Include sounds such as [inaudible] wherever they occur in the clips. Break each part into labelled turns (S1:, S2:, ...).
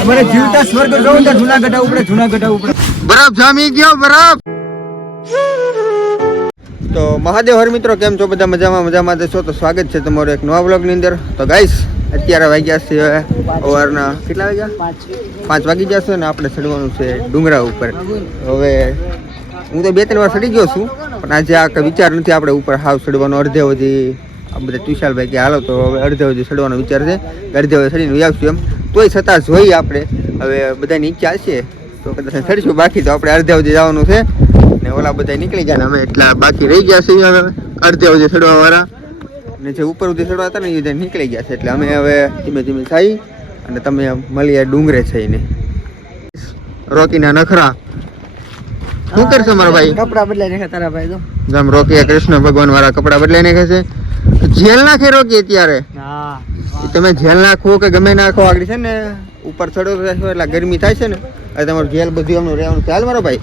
S1: અમારે જીવતા સ્વર્ગ જોવું તો જુનાગઢ ઉપડે જુનાગઢ ઉપડે
S2: બરફ જામી ગયો બરફ! તો મહાદેવ હર મિત્રો કેમ છો? બધા મજામાં મજામાં છો? તો સ્વાગત છે તમારું એક નવા બ્લોગની અંદર. તો ગાઈસ અત્યારે વાગ્યા છે સવારના કેટલા વાગ્યા? પાંચ વાગી જશે ને આપણે ચડવાનું છે ડુંગરા ઉપર. હવે હું તો બે ત્રણ વાર ચડી ગયો છું પણ આજે આ કંઈ વિચાર નથી આપણે ઉપર હાવ ચડવાનો અડધે સુધી આ બધા તુષારભાઈ કે હાલો તો હવે અડધે સુધી સડવાનો વિચાર છે. અડધે સુધી સડીને આવશું એમ. તોય છતાં જોઈએ આપણે. હવે બધાની ઈચ્છા છે. તો કદાચ ચડીશું. બાકી તો આપણે અડધે સુધી જવાનું છે. ને ઓલા બધા નીકળી ગયા ને અમે એટલા બાકી રહી ગયા છે હવે. અડધે સુધી સડવા વાળા ને જે ઉપર સુધી સડવા હતા ને એ નીકળી ગયા છે. એટલે અમે હવે ધીમે ધીમે થઈ અને તમે મળીએ ડુંગરે થઈને રોકીના નખરા. શું કરશો મારો ભાઈ?
S1: કપડા બદલાઈ નાખે તારા ભાઈ તો.
S2: જેમ રોકીએ કૃષ્ણ ભગવાન વાળા કપડા બદલાઈ નાખે છે. જેલ નાખે રોકીએ અત્યારે? તમે જેલ નાખો કે ગમે નાખો આગળ છે ને ઉપર ચડો રહેશો એટલે ગરમી થાય છે ને. એટલે તમારું જેલ બધું એમનું રહેવાનું. ખ્યાલ મારો ભાઈ.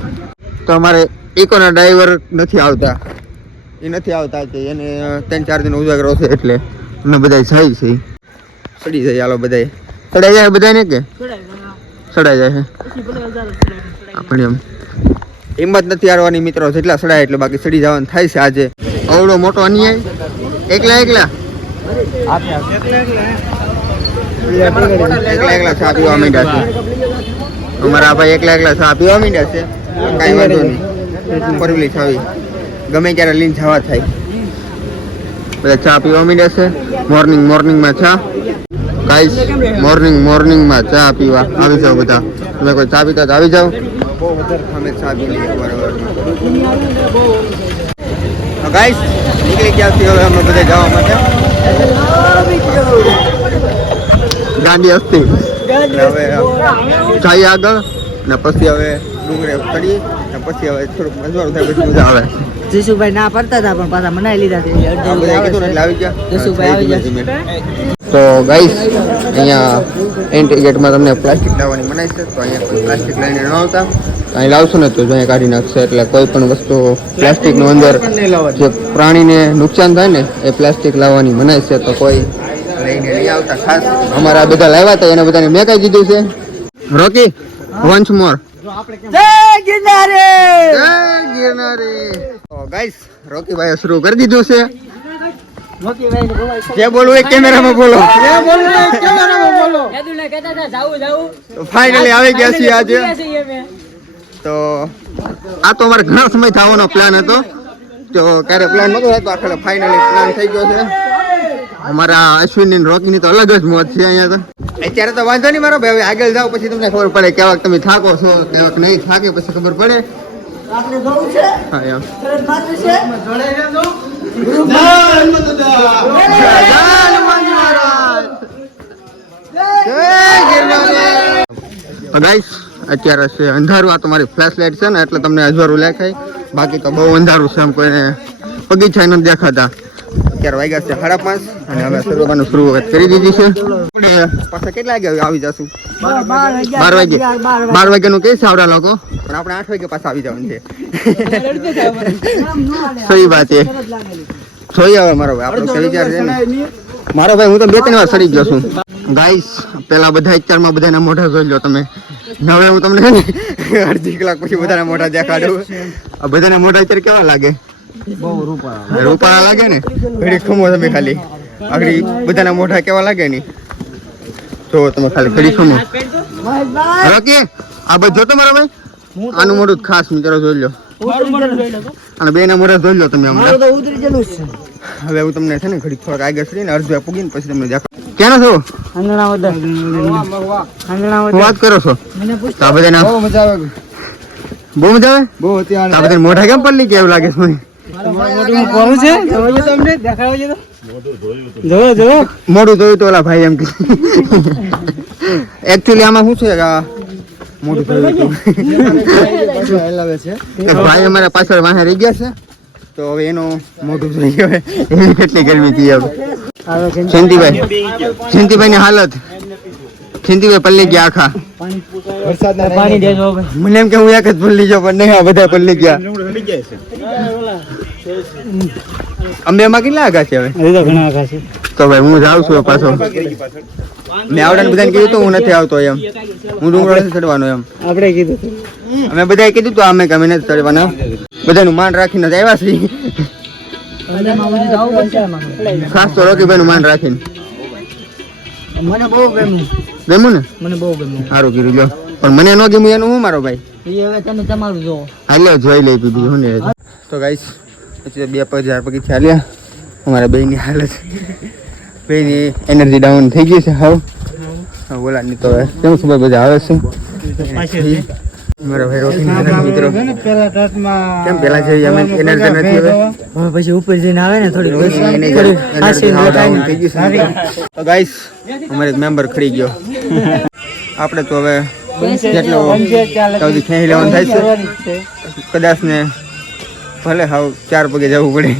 S2: તો અમારે ઇકોના ડ્રાઈવર નથી આવતા. એ નથી આવતા કે એને ત્રણ ચાર દિન ઉજાગરો છે એટલે અમે બધા જાય છે. ચડી જાય હાલો બધા ચડાઈ જાય બધાને કે? ચડાઈ જાય છે આપણે એમ હિંમત નથી હારવાની મિત્રો. જેટલા ચડાય એટલે બાકી ચડી જવાનું થાય છે આજે. અવડો મોટો અન્યાય. એકલા એકલા? એકલા એકલા ચા પીવા માંડ્યા છે. અમારા ભાઈ એકલા એકલા ચા પીવા માંડ્યા છે. કાંઈ વાંધો નહીં. પરવલી છાવી. ગમે ત્યારે લઈને જવા થાય. બધા ચા પીવા માંડ્યા છે. મોર્નિંગ મોર્નિંગમાં ચા. ગાઈસ મોર્નિંગ મોર્નિંગમાં ચા પીવા. આવી જાઓ બધા. તમે કોઈ ચા પીતા તો આવી જાઓ. અમે ચા પી લઈએ ગાઈસ નીકળી ગયા છીએ હવે અમે બધા જવા માટે ગાંધી અસ્થિ હવે જઈએ આગળ ને પછી હવે ડુંગરે કરી ને પછી હવે થોડુંક મજવાળું થાય પછી મજા આવે
S1: જીશુભાઈ ના પડતા હતા પણ પાછા મનાઈ લીધા છે
S2: કીધું એટલે આવી ગયા
S1: આવી
S2: ધીમે. તો ગાઈસ અહીંયા એન્ટ્રી ગેટમાં તમને પ્લાસ્ટિક લાવવાની મનાય છે તો અહીંયા કોઈ પ્લાસ્ટિક લઈને ન આવતા. અહીં લાવશો ને તો અહીંયા કાઢી નાખશે એટલે કોઈ પણ વસ્તુ પ્લાસ્ટિકનું અંદર જે પ્રાણીને નુકસાન થાય ને એ પ્લાસ્ટિક લાવવાની મનાય છે તો કોઈ લઈને નહીં આવતા. ખાસ અમારા બધા લાવ્યા હતા એને બધાને મેં કહી દીધું છે. રોકી વન્સ મોર
S1: જય ગિરનારે!
S2: જય ગિરનારી. ગાઈસ રોકી ભાઈ શરૂ કરી દીધું છે. જે બોલવું એ કેમેરામાં બોલો.
S1: જે બોલવું એ કેમેરામાં બોલો.
S3: યાદુને કહેતા હતા જાવું જાવું
S2: તો ફાઇનલી આવી ગયા છીએ આજે. તો આ તો અમારે ઘણા સમય થવાનો પ્લાન હતો. તો ક્યારે પ્લાન નતો થતો આખરે ફાઇનલી પ્લાન થઈ ગયો છે. અમારા અશ્વિન રોકીની તો અલગ જ મોત છે અહીંયા તો. અત્યારે તો વાંધો નહીં મારો ભાઈ હવે આગળ જાઓ પછી તમને ખબર પડે કેવાક તમે થાકો છો કેવાક નહીં થાકે પછી ખબર પડે.
S1: આપણે જવું છે?
S2: હા એમ. ગાઈસ અત્યારે છે અંધારું. આ તમારી ફ્લેશ લાઇટ છે ને, એટલે તમને અજવાળું લેખાય. બાકી તો બહુ અંધારું છે એમ કોઈને બગીચા નથી દેખાતા. અત્યારે વાગ્યા છે સાડા પાંચ અને હવે શરૂ શરૂઆત કરી દીધી છે. પાછા કેટલા વાગે આવી જશું? બાર વાગે. બાર વાગ્યાનું કે છે આવડા લોકો? પણ આપણે આઠ વાગે પાછા આવી જવાનું છે. સહી વાત છે. જોઈએ હવે મારો ભાઈ. આપણો વિચાર છે ને. મારો ભાઈ, હું તો બે ત્રણ વાર સડી ગયો છું. ગાઈસ પેલા બધા અત્યારમાં બધાના મોઢા જોઈ લો તમે. હવે હું તમને અડધી કલાક પછી બધાના મોઢા દેખાડું. બધાના મોઢા અત્યારે કેવા લાગે?
S1: બહુ
S2: રૂપાળા લાગે. ને? ઘડી ખમો તમે ખાલી. આગળ બધાના મોઢા કેવા લાગે ને જો તમે ખાલી ઘડી ખમો. રોકી આ બધું જોતો મારો ભાઈ? આનું મોઢું ખાસ મિત્રો જોઈ લો અને બે ના મોઢા જોઈ લો તમે હમણાં.
S1: મારું તો ઉતરી ગયેલું છે
S2: હવે હું તમને છે ને ઘડી થોડાક આગળ ચડીને અડધું પૂગીને પછી તમને દેખાડ. ક્યાંનો છો? શું વાત કરો છો? આ બધાના
S1: બહુ મજા આવે.
S2: બહુ મજા આવે?
S1: બહુ
S2: બધા મોઢા કેમ પલ્લી કેવું લાગે છે
S1: છે? તમને દેખાડો છે તો.
S2: મોઢું જોયું તો ઓલા ભાઈ એમ કે. એકચ્યુઅલી આમાં શું છે મોઢું જોયું
S1: છે
S2: ભાઈ અમારા પાછળ વાહે રહી ગયા છે તો હવે એનું મોઢું જોઈ હવે એવી કેટલી ગરમી હતી હવે જયંતિભાઈ ની હાલત. ખેંચી પલ્લી ગયા આખા
S3: પાણી દેજો ભાઈ
S2: મને એમ કે હું એક જ પલ્લી ગયો પણ નહીં આ બધા પલ્લી ગયા. અંબેમાં કેટલા આગા છે હવે?
S1: તો ઘણા આખા છે.
S2: તો ભાઈ હું જાઉં છું પાછો. મેં આવડાને બધાને કીધું તો હું નથી આવતો એમ. હું નથી ચડવાનો એમ.
S1: આપણે કીધું
S2: અમે બધાએ કીધું તો અમે કમી નથી ચડવાના બધાનું માન રાખીને જ આવ્યા છીએ. ખાસ તો રોકીભાઈ નું માન રાખીને.
S3: મને બહુ ગમ્યું.
S2: ગમ્યું ને?
S3: મને બહુ ગમ્યું.
S2: સારું કીધું લો પણ મને ન ગમ્યું એનું હું મારો ભાઈ?
S3: એ હવે તમે તમારું જોવો
S2: હાલ્યો જોઈ લઈ હું ને તો ગાઈસ પછી બે પગ હજાર પગી ચાલ્યા. અમારા બેયની હાલત. બેની એનર્જી ડાઉન થઈ ગઈ છે હાવ. હા બોલાની તો હવે. કેમ ખબર બધા આવે છે? મારા ભાઈ મિત્રો. કેમ પેલા જેવી અમે એનર્જી નથી હવે?
S3: હવે. પછી ઉપર જઈને આવે ને થોડી થોડી
S2: energy
S3: હાસીને
S2: હાવ
S3: બતાવીને.
S2: down થઈ ગઈ તો ગાઈસ અમારે એક મેમ્બર ખડી ગયો. આપણે તો હવે જેટલો સૌથી ખેંચી લેવાનું થાય છે. કદાચ ને ભલે હાવ ચાર પગે જવું પડે.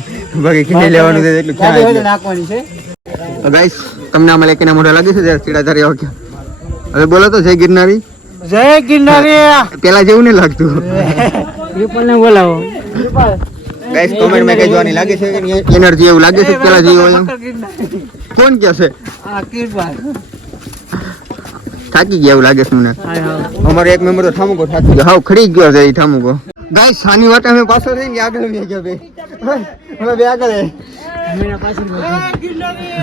S2: બાકી ખીચી લેવાનું છે એટલું ખ્યાલ આવી ગયો.
S1: છે.
S2: ગાઈસ તમને આમાં લેકીના મોઢા લાગે છે? ચીડાધારી આવો હવે બોલો તો જય ગિરનારી.
S1: જય ગિરનારી
S2: પેલા જેવું નહીં લાગતું.
S3: વિપુલને બોલાવો.
S2: ગાઈસ કોમેન્ટમાં કહેવાની લાગે છે? કે એનર્જી એવું લાગે છે કે પેલા જેવું હોય એમ? કોણ કે છે.
S1: આ કીરભાઈ
S2: થાકી ગયા એવું લાગે છે મને. અમારો એક મેમ્બર તો ઠામુકો થાકી ગયો. હાવ ખડી જ ગયો છે એ ઠામુકો. ગાઈસ આની વાટે અમે પાછળ રહીને આગળ વી ગયા બે હવે બે આગળ હે.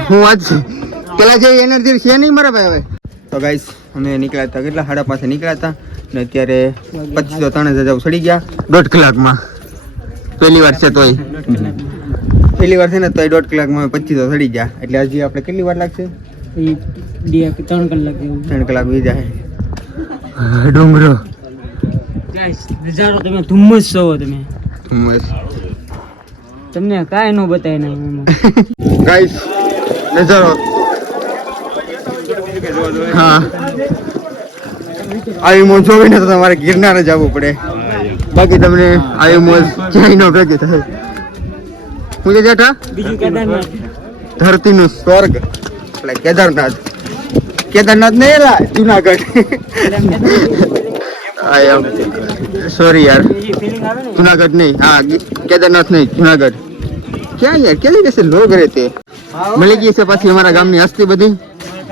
S2: હું વાત છે? પેલા જેવી એનર્જી છે નહીં મારા ભાઈ હવે? તો ગાઈસ અમે નીકળ્યા હતા કેટલા? સાડા પાસે નીકળ્યા હતા ને અત્યારે પચીસો ત્રણ હજાર જેવું સડી ગયા. દોઢ કલાકમાં. પહેલી વાર છે તોય. પહેલી વાર છે ને તોય દોઢ કલાકમાં પચીસો ચડી ગયા. એટલે હજી આપણે કેટલી વાર લાગશે?
S3: એ ત્રણ કલાક
S2: ત્રણ કલાક બી જાય ડુંગરો.
S3: ગાઈસ નજારો તમે ધુમ્મસ છો તમે.
S2: ધુમ્મસ.
S3: તમને કાંઈ ન બતાવી નહીં
S2: ગાઈસ નજારો. હા. આવી મોજ જોઈને તો તમારે ગિરનાર જ આવવું પડે. બાકી તમને આવી મોજ ક્યાંય ન ભેગી થાય. હું કે જેઠા? ધરતીનું સ્વર્ગ. એટલે કેદારનાથ. કેદારનાથ નહીં એલા જુનાગઢ. આઈ એમ સોરી યાર.
S3: બીજી ફિલિંગ આવે ને
S2: જુનાગઢ નહીં. હા કેદારનાથ નહીં જુનાગઢ. ક્યાં યાર કેવી રીતે લોગ રહેતે મળી ગઈ છે પાછી અમારા ગામની હસ્તી બધી?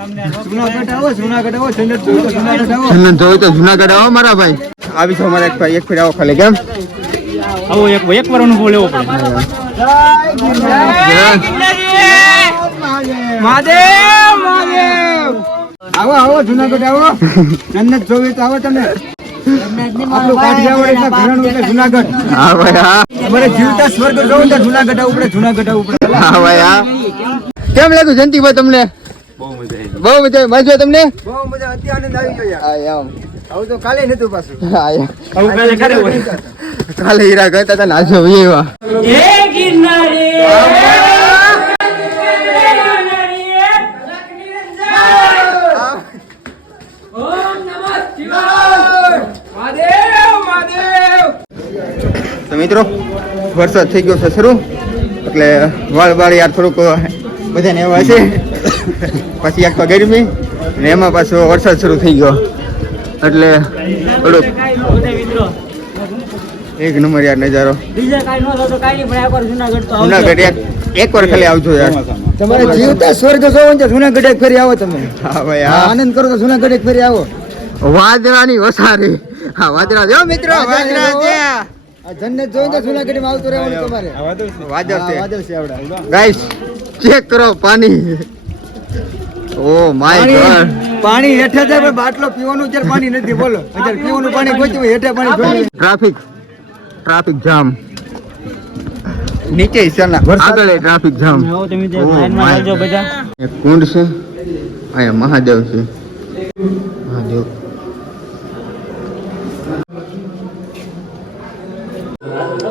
S1: જુનાગઢ આવો જુનાગઢ આવો જન્નત જોયું તો જુનાગઢ આવો.
S2: જન્નત જોઈ તો જુનાગઢ આવો મારા ભાઈ. આવી છો મારા એક ભાઈ એક ફેર આવો ખાલી કેમ?
S1: આવો એક એક વાર અનુભવ લેવો પડે. આવો આવો જુનાગઢ આવો. જન્નત જોવી તો આવો તમે. આપણું કાઠિયાવાડ એટલે ઘરાણું એટલે જુનાગઢ.
S2: હા ભાઈ હા.
S1: અમારે જીવતા સ્વર્ગ જોવું તો જુનાગઢ પડે જુનાગઢ આવવું પડે.
S2: હા ભાઈ હા. કેમ લાગ્યું જયંતિભાઈ તમને? બહુ મજા આવી. મજા તમને?
S1: બહુ મજા અતિ આનંદ આવી ગયો યાર.
S2: હા એમ.
S1: આવું તો કાલે નતું પાછું. આવું કાલે હોય?
S2: કાલે હીરા કહેતા હતા નાજો આજે એ એવા મિત્રો વરસાદ થઈ ગયો છે શરૂ. એટલે વાળ વાળ યાર થોડુંક બધાને એવા છે. પછી એક તો ગરમી ને એમાં પાછો વરસાદ શરૂ થઈ ગયો. એટલે થોડુંક એક નંબર યાર નજારો.
S3: જુનાગઢ તો આવજો.
S2: જુનાગઢ એક વાર ખાલી આવજો યાર.
S1: તમારે જીવતા સ્વર્ગ જોવો ને જુનાગઢ એક ફેરી આવો તમે.
S2: હા ભાઈ
S1: હા, આનંદ કરો તો જુનાગઢ એક ફેરી આવો.
S2: વાદરાની વસારી. હા વાદળા જો મિત્રો વાદળા છે
S1: જન્નત જોઈને તો જુનાગઢમાં આવતું રહેવાનું તમારે.
S2: વાદળ છે.
S1: વાદળ છે આવડા.
S2: ગાઈસ ચેક કરો પાણી. Oh my god.
S1: પાણી હેઠે છે પણ બાટલો પીવાનું છે પાણી નથી. બોલો અત્યારે પીવાનું પાણી ગોચ્યું હેઠે પાણી
S2: ટ્રાફિક. Traffic jam. નીચે છે ને આગળ ટ્રાફિક જામ.
S3: આવો તમે
S2: જે
S3: લાઈનમાં આવજો બધા.
S2: એક કુંડ છે અહીંયા મહાદેવ છે. મહાદેવ.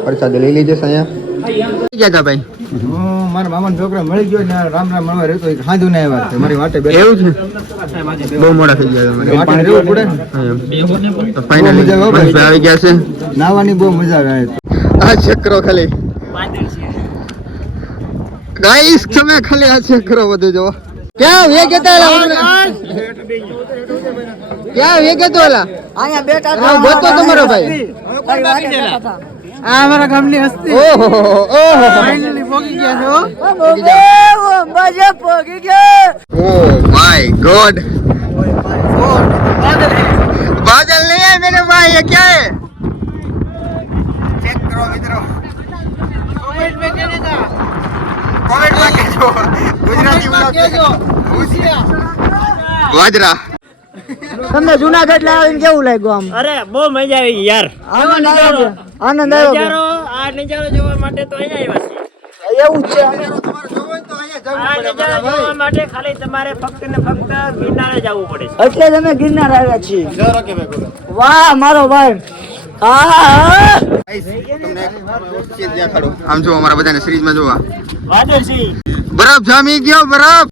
S2: પ્રસાદ લઈ લીધે અહીંયા. ક્યાં ભાઈ?
S1: હું મારા મામા છોકરો મળી ગયો ને રામ રામ મળવા રહેતો. ખાધું ના આવ્યા છે. મારી વાટે
S2: એવું છે? બહુ મોડા થઈ ગયા
S1: મારી વાટે રહેવું પડે
S2: તો
S1: મજા આવી.
S2: ગયા છે.
S1: નાવાની બહુ મજા આવે.
S2: આ ચક્રો ખાલી. ગાઈસ તમે ખાલી આ ચક્રો બધું જોવો ક્યાં વે કેતા ક્યાં વેગે તો ઓલા
S3: અહીંયા બેઠા
S2: હા, ગોતો તમારો ભાઈ.
S3: આ અમારા ગામની હસ્તી
S2: ઓહો ઓહો
S3: ફાઇનલી પોગી ગયા છો
S2: ओ माय गॉड बादल नहीं है मेरे भाई ये क्या है चेक करो मित्रों कमेंट में कहो गुजराती વાજરા
S3: તમને જુનાગઢ લાવીને કેવું લાગ્યું આમ
S4: અરે બહુ મજા આવી યાર
S3: આનંદ આવ્યો કે? આનંદ આવ્યો
S4: નજારો આ નજારો જોવા માટે તો અહીંયા આવ્યા
S3: એવું જ છે.
S4: છે આ નજારો જોવા માટે ખાલી તમારે ફક્ત ને ફક્ત ગિરનારે જવું પડે છે.
S3: એટલે જ અમે ગિરનાર આવ્યા છીએ. વાહ મારો ભાઈ.
S2: આમ જો અમારા બધાને સિરીઝમાં જોવા. બરફ જામી ગયો બરફ.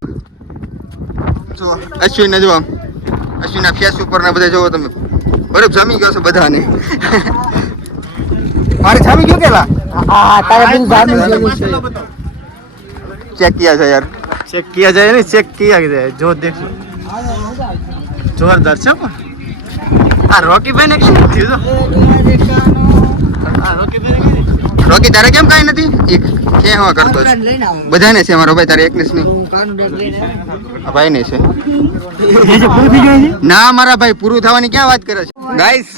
S2: જો અશ્વિન ને જોવા અશ્વિન ના ફેસ ઉપર ને બધા જોવો તમે. બરફ જામી ગયો છે બધાને. મારે છામી ગયું કેલા
S3: હા તારા બિન છામી
S2: ચેક કિયા છે યાર.
S5: ચેક કિયા જાય ને ચેક કિયા જાય જો દેખ. જોરદાર છે આ રોકી ભાઈ ને શું તો રોકી
S2: તારે કેમ કાઈ નથી? એક કે હવા કરતો બધાને છે મારો ભાઈ તારે એકનેસ નહીં. ભાઈ ને છે. ના મારા ભાઈ પૂરું થવાની ક્યાં વાત કરે છે? ગાઈસ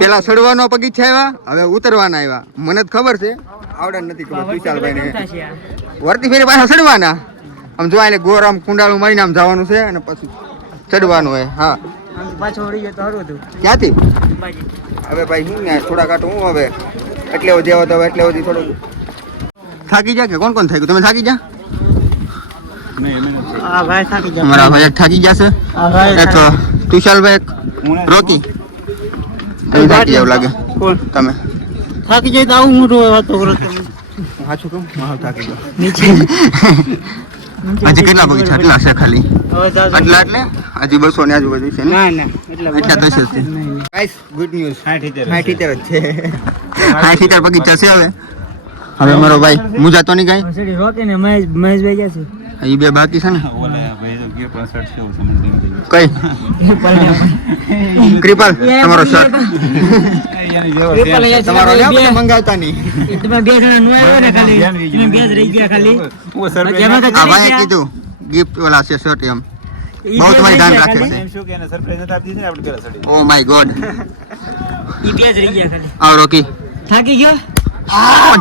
S2: પેલા સડવાનો પગીચા આવ્યા હવે ઉતરવાના આવ્યા. મને જ ખબર છે. આવડે નથી ખબર વિશાલભાઈ ને વર્તી ફેરી પાછા સડવાના? આમ જો એટલે ગોર આમ કુંડાળું મારીને આમ જવાનું છે અને પછી ચડવાનું હોય હા.
S3: પાછો વળી ગયો તો સારું હતું.
S2: ક્યાંથી? હવે ભાઈ હું ને થોડા કાંટો હું હવે? એટલે આવો તો એટલે સુધી થોડું. થાકી જા કે કોણ કોણ થાક્યું? તમે થાકી જા
S3: આ થાકી ગયા.
S2: અમારા ભાઈ એક છે. એક તુષાલભાઈ રોકી. તમે થાકી જાવ લાગે
S3: કોણ?
S2: તમે
S3: થાકી જાય તો આવું મોટું વાતો કરો તમે
S2: સાચું કહું મારો થાકી ગયો
S3: નીચે
S2: હજી કેટલા બગીચા એટલા છે ખાલી
S3: હવે જાજો.
S2: આટલા એટલે? હજી બસો ને આજુબાજુ છે ને?
S3: ના ના એટલે
S2: એટલા થશે જ તે. ગાઈસ ગુડ ન્યૂઝ સાઠ ઇતેર જ છે. સાઠ ઇતેર બગીચા છે હવે. હવે મારો ભાઈ મુજા તો નહીં ગાય
S3: સડી રોકે ને મહેશ મહેશભાઈ ગયા છે.
S2: એ બે બાકી છે ને? કઈ? [laughs] ક્રિપલ તમારો શર્ટ. તમારો મંગાવતા નહીં
S3: તમે બે. જણા નું આવ્યો ને ખાલી. બે જ રહી ગયા ખાલી.
S2: આ
S3: ચડી
S2: કીધું ગિફ્ટ ઓલા છે શર્ટ એમ. ધ્યાન રાખે છે. ઓ માય ગોડ.
S3: ઈ બે જ રહી ગયા ખાલી.
S2: આવ રોકી.
S3: થાકી ગયો?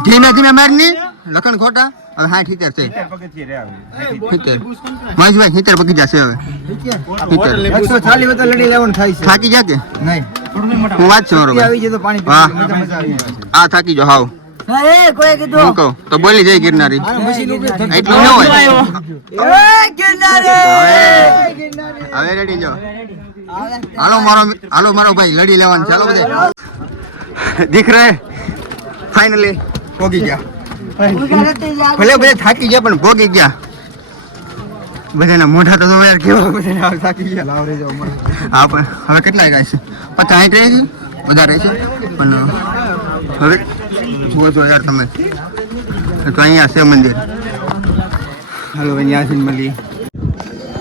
S2: ધીમે ધીમે મારની. લખણ ખોટા. હવે હાઠ હિતેર છે મહેશભાઈ હિતેર પકી જશે હવે. હિતેર
S1: એકસો ચાલીસ વખત લડી લેવાનું થાય છે.
S2: થાકી જા કે હું વાત છે. આ થાકી જો હાવ.
S3: હા, એ કોઈ કીધું.
S2: હું કહું તો બોલી જાય ગિરનારી. એટલું ન હોય. હવે રેડી જો. હાલો મારો હાલો મારો ભાઈ લડી લેવાનું. ચાલો બધે. દીખ રહે ફાઇનલી પોગી ગયા. ભલે બધા થાકી ગયા પણ ભોગી ગયા. બધાના મોઢા તો જોવા કેવા બધાને થાકી ગયા. હા પણ હવે કેટલા રહેશે પચાસ સાઠ રહે છે? વધારે છે? પણ હવે બોજો યાર તમે. તો અહીંયા છે મંદિર. હાલો છે મળીએ.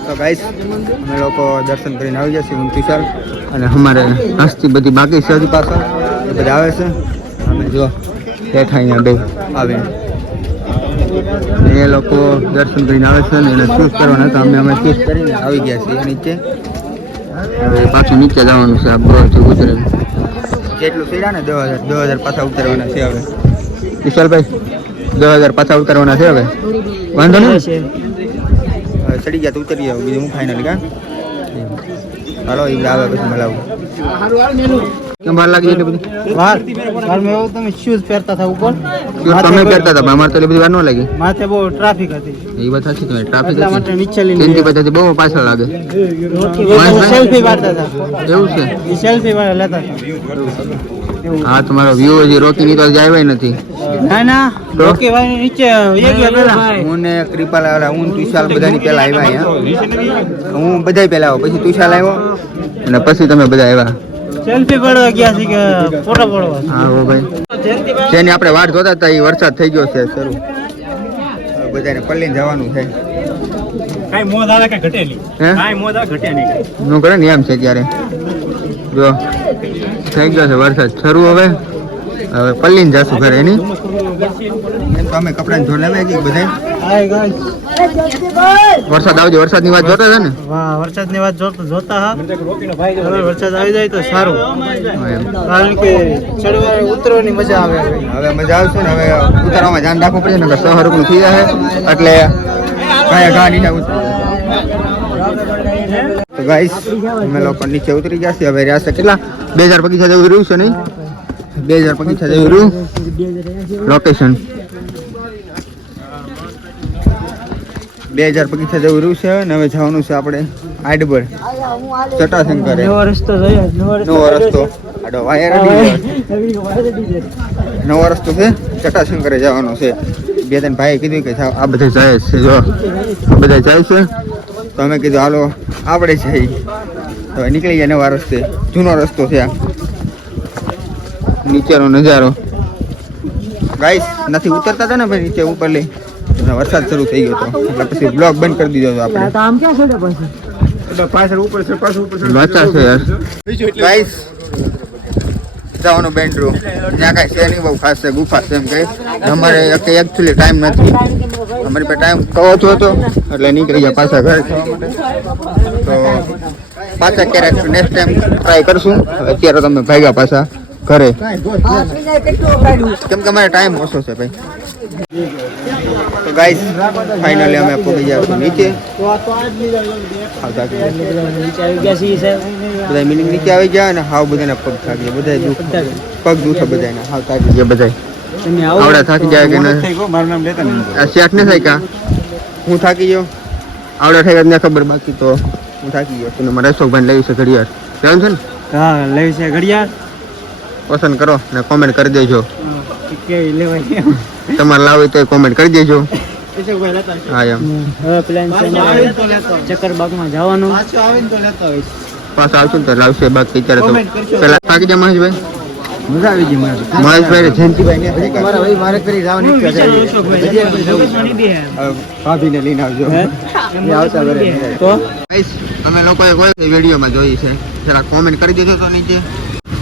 S2: તો ગાઈસ અમે લોકો દર્શન કરીને આવી જશે હું તુષાર અને અમારે હસ્તી બધી બાકી છે હજી પાછળ. બધા આવે છે. અમે જો બેઠા અહીંયા બે આવે એ લોકો દર્શન કરીને આવે છે ને એને ચૂઝ કરવાના હતા. અમે અમે ચૂઝ કરીને આવી ગયા છીએ નીચે. હવે પાછું નીચે જવાનું છે આ બસ ઉતરે જેટલું પીડા ને? દસ હજાર દસ હજાર પાછા ઉતરવાના છે હવે. વિશાલભાઈ દસ હજાર પાછા ઉતરવાના છે હવે? વાંધો નહીં? ચડી ગયા તો ઉતરી જાવ બીજું હું ફાઇનલ કા? હાલો એ આવે પછી મલાવું કેમ બધી
S5: એવું તમે શૂઝ પહેરતા હતા
S2: તો બધી વાર ન લાગી
S5: માથે બહુ
S2: પાછળ લાગે હા તમારો વ્યૂ હજી રોકી ની તો હજી આવ્યા નથી
S5: ના ના રોકી ભાઈ નીચે પેલા
S2: હું ને કૃપાલ હું તુષાલ બધાની પહેલા આવ્યા હું બધાય પહેલા આવ્યો પછી તુષાલ આવ્યો અને પછી તમે બધા આવ્યા?
S5: સેલ્ફી પડવા ગયા છે કે ફોટો પડવા?
S2: હા હો ભાઈ. જેની આપણે વાટ જોતા હતા એ વરસાદ થઈ ગયો છે શરૂ. બધાને પલ્લીને જવાનું છે.
S1: કાંઈ મોજ આવે કે ઘટે નહીં.
S2: હે?
S1: કાંઈ મોજ આવે ઘટે નહીં.
S2: નું કરે ને એમ છે ત્યારે. જો થઈ ગયો છે વરસાદ. શરૂ હવે. હવે પલ્લીને જશું ઘરે એની? એમ તો અમે કપડાની જોડ લેવા જઈએ બધા વરસાદ આવજો વરસાદની વાત જોતા છે ને?
S5: વાહ વરસાદની વાત જોતા જોતા હા. હવે વરસાદ આવી જાય તો સારું.
S2: હા, એમ.
S5: કારણ કે ચડવા ઉતરવાની મજા આવે.
S2: હવે મજા આવશે ને હવે ઉતારવામાં ધ્યાન રાખવું પડશે ને સહરનું થઈ જાય એટલે કાંઈ ઘા નીચે ઉતર. તો ગાઈસ અમે લોકો નીચે ઉતરી ગયા છે હવે રહ્યા છે કેટલા? બે હજાર બગીચા જેવું રહ્યું છે નહીં? બે હજાર બગીચા જેવું રહ્યું. લોકેશન બે હજાર બગીચા જેવું રહ્યું છે અને હવે જવાનું છે આપણે આડબર. ચટાશંકર.
S3: નવો રસ્તો નવો રસ્તો
S2: નવો રસ્તો. છે. ચટાશંકરે જવાનો છે. બે ત્રણ ભાઈએ કીધું કે આ બધા જાય છે જો. આ બધા જાય છે. તો અમે કીધું હાલો આપણે જઈ તો નીકળી ગયા નવા રસ્તે. જૂનો રસ્તો છે આ. નીચેનો નજારો. ગાઈસ નથી ઉતરતા હતા ને ભાઈ નીચે ઉપર લઈ વરસાદ શરૂ થઈ ગયો હતો એટલે પછી બ્લોક બંધ કરી દીધો હતો આપણે.
S3: તો આમ ક્યાં છે પછી?
S1: એટલે પાછળ ઉપર છે પાછળ ઉપર છે.
S2: વાંચા છે યાર. ગાઈસ જવાનું બેન્ડરૂમ ત્યાં કાંઈ છે નહીં બહુ ખાસ છે ગુફા છે એમ કઈ અમારે એકચ્યુઅલી ટાઈમ નથી. અમારી પાસે ટાઈમ કહો છો હતો એટલે નીકળી ગયા પાછા ઘરે તો પાછા ક્યારેક નેક્સ્ટ ટાઈમ ટ્રાય કરશું. અત્યારે તમે ભાગ્યા પાછા ઘરે. કેમ કે અમારે ટાઈમ ઓછો છે ભાઈ. તો ગાઈસ ફાઇનલી અમે પહોંચી ગયા છીએ નીચે. બધા મિનિંગ નીચે આવી ગયા અને હાવ બધાના પગ થાકી ગયા. બધા દુખ પગ દુખે બધાને હાવ થાકી ગયા બધા આવડા થાકી જાય કે ના?
S1: થઈ મારું નામ લેતા નહીં
S2: આ શેઠ ને થાય કા? હું થાકી ગયો? આવડા થાય ગયા ખબર બાકી તો હું થાકી ગયો. તને મારે અશોકભાઈ લેવી છે ઘડિયાળ. લેવાનું છે ને?
S5: હા લેવી છે ઘડિયાળ.
S2: પસંદ કરો ને કોમેન્ટ કરી દેજો.
S5: કે લેવાય
S2: તમારે લાવવી તો કોમેન્ટ કરી દેજો. હા એમ.
S3: હવે પ્લાન છે ચક્કરબાગમાં જવાનું.
S5: પાછો આવીને તો લેતો આવીશ
S2: પાછા આવશે ને તો લાવશે બાકી અત્યારે તો. પેલા થાકી જાય મહેશભાઈ.
S1: મજા આવી ગઈ
S2: મહેશભાઈ જયંતિભાઈ ને
S1: ભાઈ મારે કરી જવાની ઈચ્છા ભાભીને લઈને આવજો. આવતા વરે
S3: તો?
S2: અમે લોકોએ કોઈ વિડીયોમાં જોઈ છે. જરા કોમેન્ટ કરી દેજો તો નીચે.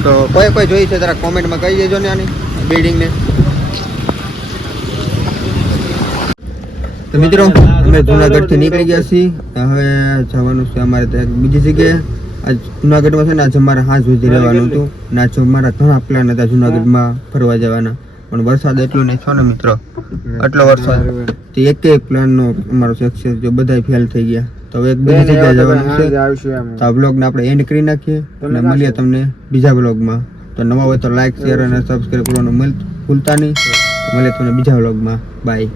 S2: તો કોઈ કોઈ જોઈ છે જરા કોમેન્ટમાં કહી દેજો ને આની. બિલ્ડિંગને તો મિત્રો અમે જુનાગઢથી નીકળી ગયા છીએ. હવે જવાનું છે અમારે ત્યાં બીજી જગ્યાએ. આ જુનાગઢમાં છે ને આજે અમારે હાથ સુધી રહેવાનું હતું. ને આજે અમારા ઘણા પ્લાન હતા જુનાગઢમાં ફરવા જવાના. પણ વરસાદ એટલો નહીં થયો ને મિત્રો. આટલો વરસાદ. તો એક એક પ્લાનનો અમારો સક્સેસ જો બધા ફેલ થઈ ગયા. તો હવે એક બીજી જગ્યાએ જવાનું છે. તો આ બ્લોગને આપણે એન્ડ કરી નાખીએ. અને મળીએ તમને બીજા બ્લોગમાં તો નવા હોય તો લાઈક શેર અને સબસ્ક્રાઈબ કરવાનું ભૂલતા નહીં. મળીએ તમને બીજા બ્લોગમાં બાય